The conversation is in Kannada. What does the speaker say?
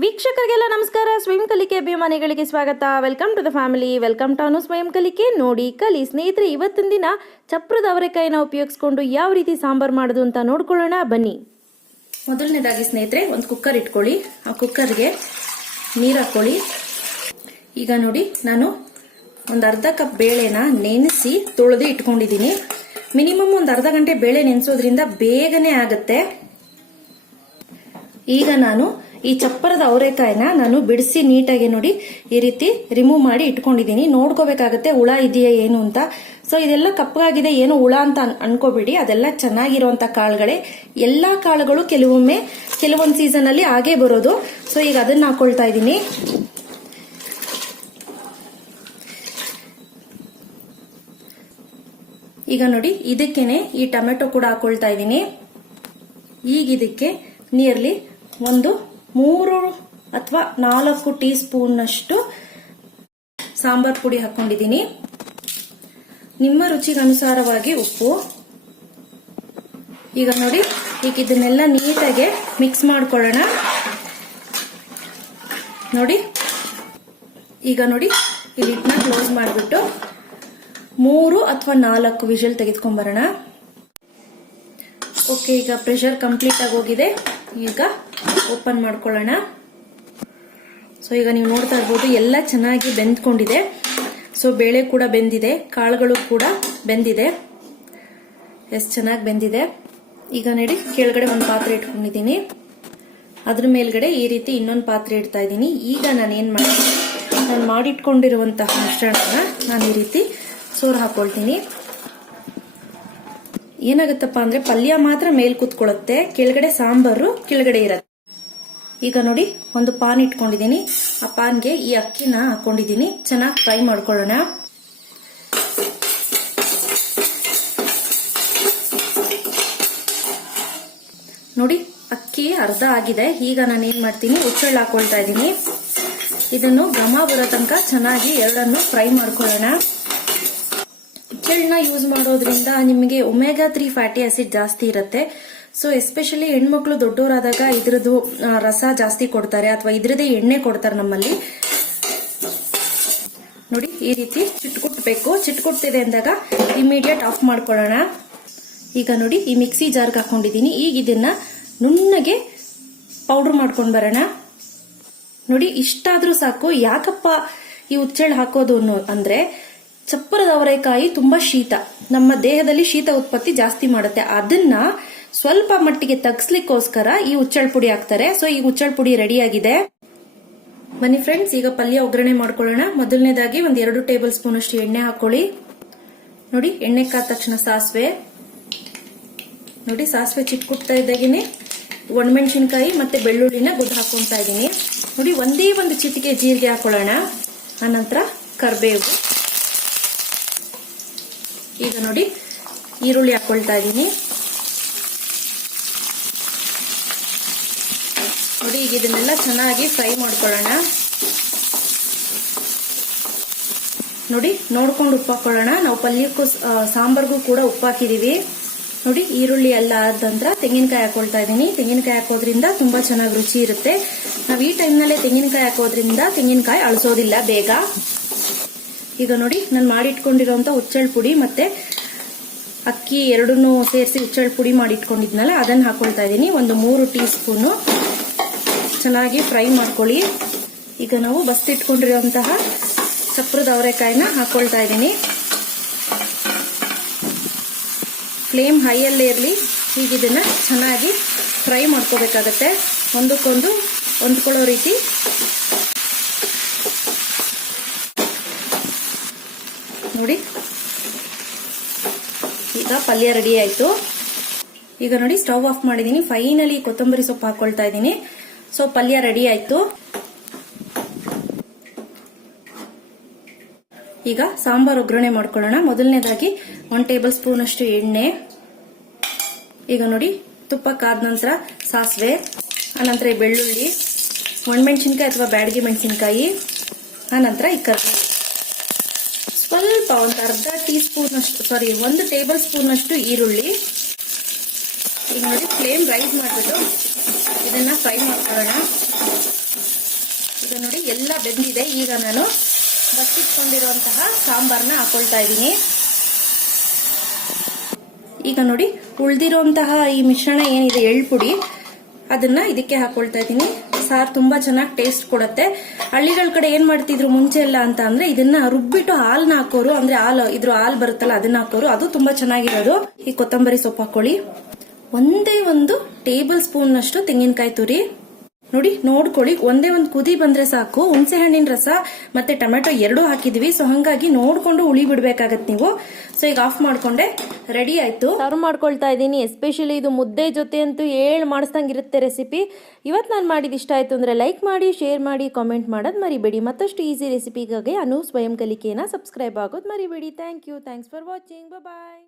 ವೀಕ್ಷಕರಿಗೆಲ್ಲ ನಮಸ್ಕಾರ. ಸ್ವಯಂ ಕಲಿಕೆ ಅಭಿಮಾನಿಗಳಿಗೆ ಸ್ವಾಗತ. Welcome to the family welcome to Anu ಸ್ವಯಂ ಕಲಿಕೆ ನೋಡಿ, ಕಲಿ ಸ್ನೇಹಿತರೆ, ಇವತ್ತಿನ ದಿನ ಚಪ್ರದ ಅವರೆಕಾಯಿನ ಉಪಯೋಗಿಸ್ಕೊಂಡು ಯಾವ ರೀತಿ ಸಾಂಬಾರು ಮಾಡೋದು ಅಂತ ನೋಡ್ಕೊಳ್ಳೋಣ. ಬನ್ನಿ. ಮೊದಲನೇದಾಗಿ ಸ್ನೇಹಿತರೆ, ಒಂದು ಕುಕ್ಕರ್ ಇಟ್ಕೊಳ್ಳಿ. ಆ ಕುಕ್ಕರ್ಗೆ ನೀರು ಹಾಕೊಳ್ಳಿ ಈಗ ನೋಡಿ, ನಾನು ಒಂದು ಅರ್ಧ ಕಪ್ ಬೇಳೆನ ನೆನೆಸಿ ತೊಳೆದು ಇಟ್ಕೊಂಡಿದ್ದೀನಿ. ಮಿನಿಮಮ್ ಒಂದು ಅರ್ಧ ಗಂಟೆ ಬೇಳೆ ನೆನೆಸೋದ್ರಿಂದ ಬೇಗನೆ ಆಗುತ್ತೆ. ಈಗ ನಾನು ಈ ಚಪ್ಪರದ ಅವರೆಕಾಯಿನ ನಾನು ಬಿಡಿಸಿ ನೀಟಾಗಿ ನೋಡಿ ಈ ರೀತಿ ರಿಮೂವ್ ಮಾಡಿ ಇಟ್ಕೊಂಡಿದ್ದೀನಿ. ನೋಡ್ಕೋಬೇಕಾಗತ್ತೆ ಹುಳ ಇದೆಯಾ ಏನು ಅಂತ. ಸೊ ಇದೆಲ್ಲ ಕಪ್ಪಗಾಗಿದೆ ಏನು ಹುಳ ಅಂತ ಅನ್- ಅನ್ಕೋಬೇಡಿ. ಅದೆಲ್ಲ ಚೆನ್ನಾಗಿರುವಂತ ಕಾಳುಗಳೇ. ಎಲ್ಲಾ ಕಾಳುಗಳು ಕೆಲವೊಮ್ಮೆ, ಕೆಲವೊಂದು ಸೀಸನ್ ಅಲ್ಲಿ ಹಾಗೆ ಬರೋದು. ಸೊ ಈಗ ಅದನ್ನ ಹಾಕೊಳ್ತಾ ಇದ್ದೀನಿ. ಈಗ ನೋಡಿ, ಇದಕ್ಕೇನೆ ಈ ಟೊಮೆಟೊ ಕೂಡ ಹಾಕೊಳ್ತಾ ಇದ್ದೀನಿ. ಈಗ ಇದಕ್ಕೆ ನಿಯರ್ಲಿ ಒಂದು ಮೂರು ಅಥವಾ ನಾಲ್ಕು ಟೀ ಸ್ಪೂನ್ನಷ್ಟು ಸಾಂಬಾರ್ ಪುಡಿ ಹಾಕೊಂಡಿದ್ದೀನಿ. ನಿಮ್ಮ ರುಚಿಗೆ ಅನುಸಾರವಾಗಿ ಉಪ್ಪು. ಈಗ ನೋಡಿ, ಈಗ ಇದನ್ನೆಲ್ಲ ನೀಟಾಗಿ ಮಿಕ್ಸ್ ಮಾಡ್ಕೊಳ್ಳೋಣ. ನೋಡಿ, ಈಗ ನೋಡಿ ಲಿಡ್ನ ಕ್ಲೋಸ್ ಮಾಡಿಬಿಟ್ಟು ಮೂರು ಅಥವಾ ನಾಲ್ಕು ವಿಷಲ್ ತೆಗೆದುಕೊಂಡ್ಬರೋಣ ಓಕೆ ಈಗ ಪ್ರೆಷರ್ ಕಂಪ್ಲೀಟ್ ಆಗಿ ಹೋಗಿದೆ. ಈಗ ಓಪನ್ ಮಾಡ್ಕೊಳ್ಳೋಣ. ಸೊ ಈಗ ನೀವು ನೋಡ್ತಾ ಇರ್ಬೋದು, ಎಲ್ಲ ಚೆನ್ನಾಗಿ ಬೆಂದ್ಕೊಂಡಿದೆ. ಸೊ ಬೇಳೆ ಕೂಡ ಬೆಂದಿದೆ, ಕಾಳುಗಳು ಕೂಡ ಬೆಂದಿದೆ. ಎಷ್ಟು ಚೆನ್ನಾಗಿ ಬೆಂದಿದೆ. ಈಗ ನೋಡಿ, ಕೆಳಗಡೆ ಒಂದು ಪಾತ್ರೆ ಇಟ್ಕೊಂಡಿದ್ದೀನಿ. ಅದ್ರ ಮೇಲ್ಗಡೆ ಈ ರೀತಿ ಇನ್ನೊಂದು ಪಾತ್ರೆ ಇಡ್ತಾ ಇದ್ದೀನಿ. ಈಗ ನಾನು ಏನು ಮಾಡ್ತೀನಿ ನಾನು ಮಾಡಿಟ್ಕೊಂಡಿರುವಂತಹ ಮಿಶ್ರಣನ ನಾನು ಈ ರೀತಿ ಸೋರ್ ಹಾಕೊಳ್ತೀನಿ. ಏನಾಗುತ್ತಪ್ಪ ಅಂದ್ರೆ ಪಲ್ಯ ಮಾತ್ರ ಮೇಲ್ ಕೂತ್ಕೊಳ್ಳುತ್ತೆ, ಕೆಳಗಡೆ ಸಾಂಬಾರು, ಕೆಳಗಡೆ ಇರತ್ತೆ. ಈಗ ನೋಡಿ, ಒಂದು ಪಾನ್ ಇಟ್ಕೊಂಡಿದ್ದೀನಿ. ಆ ಪಾನ್ಗೆ ಈ ಅಕ್ಕಿನ ಹಾಕೊಂಡಿದ್ದೀನಿ. ಚೆನ್ನಾಗಿ ಫ್ರೈ ಮಾಡ್ಕೊಳ್ಳೋಣ. ನೋಡಿ, ಅಕ್ಕಿ ಅರ್ಧ ಆಗಿದೆ. ಈಗ ನಾನು ಏನ್ ಮಾಡ್ತೀನಿ? ಉಚ್ಚಳ್ಳ ಹಾಕೊಳ್ತಾ ಇದ್ದೀನಿ. ಇದನ್ನು ಘಮ ಬರೋ ತನಕ ಚೆನ್ನಾಗಿ ಎರಡನ್ನು ಫ್ರೈ ಮಾಡ್ಕೊಳ್ಳೋಣ. ಹುಚ್ಚೆಳ್ಳನ್ನ ಯೂಸ್ ಮಾಡೋದ್ರಿಂದ ನಿಮಗೆ ಒಮೆಗಾ ತ್ರೀ ಫ್ಯಾಟಿ ಆಸಿಡ್ ಜಾಸ್ತಿ ಇರುತ್ತೆ. ಸೊ ಎಸ್ಪೆಷಲಿ ಹೆಣ್ಮಕ್ಳು ದೊಡ್ಡವರಾದಾಗ ಇದ್ರದ್ದು ರಸ ಜಾಸ್ತಿ ಕೊಡ್ತಾರೆ ಅಥವಾ ಇದ್ರದೇ ಎಣ್ಣೆ ಕೊಡ್ತಾರೆ ನಮ್ಮಲ್ಲಿ. ನೋಡಿ, ಈ ರೀತಿ ಚಿಟ್ಕುಟ್ಬೇಕು. ಚಿಟ್ಕುಟ್ತಿದೆ ಅಂದಾಗ ಇಮಿಡಿಯೇಟ್ ಆಫ್ ಮಾಡ್ಕೊಳ್ಳೋಣ. ಈಗ ನೋಡಿ, ಈ ಮಿಕ್ಸಿ ಜಾರ್ಗೆ ಹಾಕೊಂಡಿದ್ದೀನಿ. ಈಗ ಇದನ್ನ ನುಣ್ಣಗೆ ಪೌಡರ್ ಮಾಡ್ಕೊಂಡು ಬರೋಣ. ನೋಡಿ, ಇಷ್ಟಾದ್ರೂ ಸಾಕು. ಯಾಕಪ್ಪ ಈ ಉಚ್ಚೆಳ್ಳು ಹಾಕೋದು ಅಂದ್ರೆ ಚಪ್ಪರದ ಅವರೆಕಾಯಿ ತುಂಬಾ ಶೀತ. ನಮ್ಮ ದೇಹದಲ್ಲಿ ಶೀತ ಉತ್ಪತ್ತಿ ಜಾಸ್ತಿ ಮಾಡುತ್ತೆ. ಅದನ್ನ ಸ್ವಲ್ಪ ಮಟ್ಟಿಗೆ ತಗ್ಸ್ಲಿಕ್ಕೋಸ್ಕರ ಈ ಉಚ್ಚಳ ಪುಡಿ ಹಾಕ್ತಾರೆ. ಸೊ ಈ ಹುಚ್ಚಳ ಪುಡಿ ರೆಡಿ ಆಗಿದೆ ಬನ್ನಿ ಫ್ರೆಂಡ್ಸ್ ಈಗ ಪಲ್ಯ ಒಗ್ಗರಣೆ ಮಾಡ್ಕೊಳ್ಳೋಣ. ಮೊದಲನೇದಾಗಿ ಒಂದ್ ಎರಡು ಟೇಬಲ್ ಸ್ಪೂನ್ ಅಷ್ಟು ಎಣ್ಣೆ ಹಾಕೊಳ್ಳಿ. ನೋಡಿ, ಎಣ್ಣೆ ಕಾದ ತಕ್ಷಣ ಸಾಸಿವೆ. ನೋಡಿ, ಸಾಸಿವೆ ಚಿಟ್ಕುಟ್ತಾ ಇದ್ದಾಗಿನೇ. ಒಣಮೆಣಸಿನ್ಕಾಯಿ ಮತ್ತೆ ಬೆಳ್ಳುಳ್ಳಿನ ಗುದ್ದು ಹಾಕೊಂತ ಇದ್ದೀನಿ. ನೋಡಿ, ಒಂದೇ ಒಂದು ಚಿಟಿಕೆ ಜೀರಿಗೆ ಹಾಕೊಳ್ಳೋಣ. ಆನಂತರ ಕರಿಬೇವು. ಈಗ ನೋಡಿ, ಈರುಳ್ಳಿ ಹಾಕೊಳ್ತಾ ಇದ್ದೀನಿ. ನೋಡಿ, ಈಗ ಇದನ್ನೆಲ್ಲ ಚೆನ್ನಾಗಿ ಫ್ರೈ ಮಾಡ್ಕೊಳ್ಳೋಣ. ನೋಡಿ, ನೋಡ್ಕೊಂಡು ಉಪ್ಪು ಹಾಕೊಳ್ಳೋಣ ನಾವು ಪಲ್ಯಕ್ಕೂ ಸಾಂಬಾರ್ಗೂ ಕೂಡ ಉಪ್ಪು ಹಾಕಿದೀವಿ ನೋಡಿ, ಈರುಳ್ಳಿ ಎಲ್ಲ ಆದ ನಂತರ ತೆಂಗಿನಕಾಯಿ ಹಾಕೊಳ್ತಾ ಇದ್ದೀನಿ. ತೆಂಗಿನಕಾಯಿ ಹಾಕೋದ್ರಿಂದ ತುಂಬಾ ಚೆನ್ನಾಗಿ ರುಚಿ ಇರುತ್ತೆ. ನಾವು ಈ ಟೈಮ್ನಲ್ಲೇ ತೆಂಗಿನಕಾಯಿ ಹಾಕೋದ್ರಿಂದ ತೆಂಗಿನಕಾಯಿ ಅಳಿಸೋದಿಲ್ಲ ಬೇಗ. ಈಗ ನೋಡಿ, ನಾನು ಮಾಡಿಟ್ಕೊಂಡಿರೋಂಥ ಹುಚ್ಚಳ್ ಪುಡಿ ಮತ್ತೆ ಅಕ್ಕಿ ಎರಡನ್ನೂ ಸೇರಿಸಿ ಹುಚ್ಚಳ್ ಪುಡಿ ಮಾಡಿಟ್ಕೊಂಡಿದ್ನಲ್ಲ, ಅದನ್ನ ಹಾಕೊಳ್ತಾ ಇದ್ದೀನಿ. ಒಂದು ಮೂರು ಟೀ ಸ್ಪೂನು ಚೆನ್ನಾಗಿ ಫ್ರೈ ಮಾಡ್ಕೊಳ್ಳಿ. ಈಗ ನಾವು ಬಸ್ತಿಟ್ಕೊಂಡಿರುವಂತಹ ಚಪ್ರದ ಅವರೆಕಾಯಿನ ಹಾಕೊಳ್ತಾ ಇದ್ದೀನಿ. ಫ್ಲೇಮ್ ಹೈಯಲ್ಲೇ ಇರಲಿ. ಈಗ ಇದನ್ನ ಚೆನ್ನಾಗಿ ಫ್ರೈ ಮಾಡ್ಕೋಬೇಕಾಗತ್ತೆ. ಒಂದಕ್ಕೊಂದು ಹೊಂದ್ಕೊಳ್ಳೋ ರೀತಿ. ನೋಡಿ. ಈಗ ಪಲ್ಯ ರೆಡಿ ಆಯಿತು. ಈಗ ನೋಡಿ ಸ್ಟವ್ ಆಫ್ ಮಾಡಿದ್ದೀನಿ. ಫೈನಲಿ ಕೊತ್ತಂಬರಿ ಸೊಪ್ಪು ಹಾಕೊಳ್ತಾ ಇದ್ದೀನಿ. ಸೊ ಪಲ್ಯ ರೆಡಿ ಆಯ್ತು. ಈಗ ಸಾಂಬಾರ್ ಒಗ್ಗರಣೆ ಮಾಡ್ಕೊಳ್ಳೋಣ. ಮೊದಲನೇದಾಗಿ ಒನ್ ಟೇಬಲ್ ಸ್ಪೂನ್ ಅಷ್ಟು ಎಣ್ಣೆ. ಈಗ ನೋಡಿ, ತುಪ್ಪ ಕಾದ ನಂತರ ಸಾಸಿವೆ, ಆನಂತರ ಈ ಬೆಳ್ಳುಳ್ಳಿ, ಒಣಮೆಣಸಿನ್ಕಾಯಿ ಅಥವಾ ಬ್ಯಾಡಗಿ ಮೆಣಸಿನ್ಕಾಯಿ, ಆನಂತರ ಈ ಕರ್ಬೇವು. ಸ್ವಲ್ಪ ಒಂದು ಅರ್ಧ ಟೀ ಸ್ಪೂನ್ ಅಷ್ಟು ಸಾರಿ ಒಂದು ಟೇಬಲ್ ಸ್ಪೂನ್ ಅಷ್ಟು ಈರುಳ್ಳಿ. ಈಗ ನೋಡಿ ಫ್ಲೇಮ್ ರೈಸ್ ಮಾಡಿಬಿಟ್ಟು ಇದನ್ನ ಫ್ರೈ ಮಾಡ್ಕೊಳ್ಳೋಣ. ನೋಡಿ, ಎಲ್ಲ ಬೆಂದಿದೆ. ಈಗ ನಾನು ಬಚ್ಚಿಟ್ಕೊಂಡಿರುವಂತಹ ಸಾಂಬಾರನ್ನ ಹಾಕೊಳ್ತಾ ಇದ್ದೀನಿ. ಈಗ ನೋಡಿ, ಉಳ್ದಿರುವಂತಹ ಈ ಮಿಶ್ರಣ ಏನಿದೆ, ಎಳ್ಪುಡಿ, ಅದನ್ನ ಇದಕ್ಕೆ ಹಾಕೊಳ್ತಾ ಇದ್ದೀನಿ. ಸಾರು ತುಂಬಾ ಚೆನ್ನಾಗಿ ಟೇಸ್ಟ್ ಕೊಡುತ್ತೆ. ಹಳ್ಳಿಗಳ ಕಡೆ ಏನ್ ಮಾಡ್ತಿದ್ರು ಮುಂಚೆ ಎಲ್ಲ ಅಂತ ಅಂದ್ರೆ, ಇದನ್ನ ರುಬ್ಬಿಟ್ಟು ಹಾಲ್ನ ಹಾಕೋರು, ಅಂದ್ರೆ ಹಾಲು, ಇದ್ರ ಹಾಲು ಬರುತ್ತಲ್ಲ, ಅದನ್ನ ಹಾಕೋರು, ಅದು ತುಂಬಾ ಚೆನ್ನಾಗಿರೋದು. ಈ ಕೊತ್ತಂಬರಿ ಸೊಪ್ಪು ಹಾಕೊಳ್ಳಿ. ಒಂದೇ ಒಂದು ಟೇಬಲ್ ಸ್ಪೂನ್ ನಷ್ಟು ತೆಂಗಿನಕಾಯಿ ತುರಿ. ನೋಡಿ, ನೋಡ್ಕೊಳ್ಳಿ, ಒಂದೇ ಒಂದು ಕುದಿ ಬಂದ್ರೆ ಸಾಕು. ಹುಣಸೆ ಹಣ್ಣಿನ ರಸ ಮತ್ತೆ ಟೊಮೆಟೊ ಎರಡೂ ಹಾಕಿದ್ವಿ. ಸೊ ಹಂಗಾಗಿ ನೋಡ್ಕೊಂಡು ಉಳಿ ಬಿಡ್ಬೇಕಾಗತ್ತೆ ನೀವು. ಸೊ ಈಗ ಆಫ್ ಮಾಡ್ಕೊಂಡೆ. ರೆಡಿ ಆಯ್ತು. ಸರ್ವ್ ಮಾಡ್ಕೊಳ್ತಾ ಇದ್ದೀನಿ. ಎಸ್ಪೆಷಲಿ ಇದು ಮುದ್ದೆ ಜೊತೆ ಅಂತೂ ಏಳು ಮಾಡಿಸ್ದಂಗಿರುತ್ತೆ ರೆಸಿಪಿ ಇವತ್ತು ನಾನು ಮಾಡಿದ ಇಷ್ಟ ಆಯಿತು ಅಂದರೆ ಲೈಕ್ ಮಾಡಿ ಶೇರ್ ಮಾಡಿ ಕಾಮೆಂಟ್ ಮಾಡೋದು ಮರಿಬೇಡಿ. ಮತ್ತಷ್ಟು ಈಸಿ ರೆಸಿಪಿಗಾಗಿ ಅನು ಸ್ವಯಂ ಕಲಿಕೆನ ಸಬ್ಸ್ಕ್ರೈಬ್ ಆಗೋದು ಮರಿಬೇಡಿ. Thank you thanks for watching bye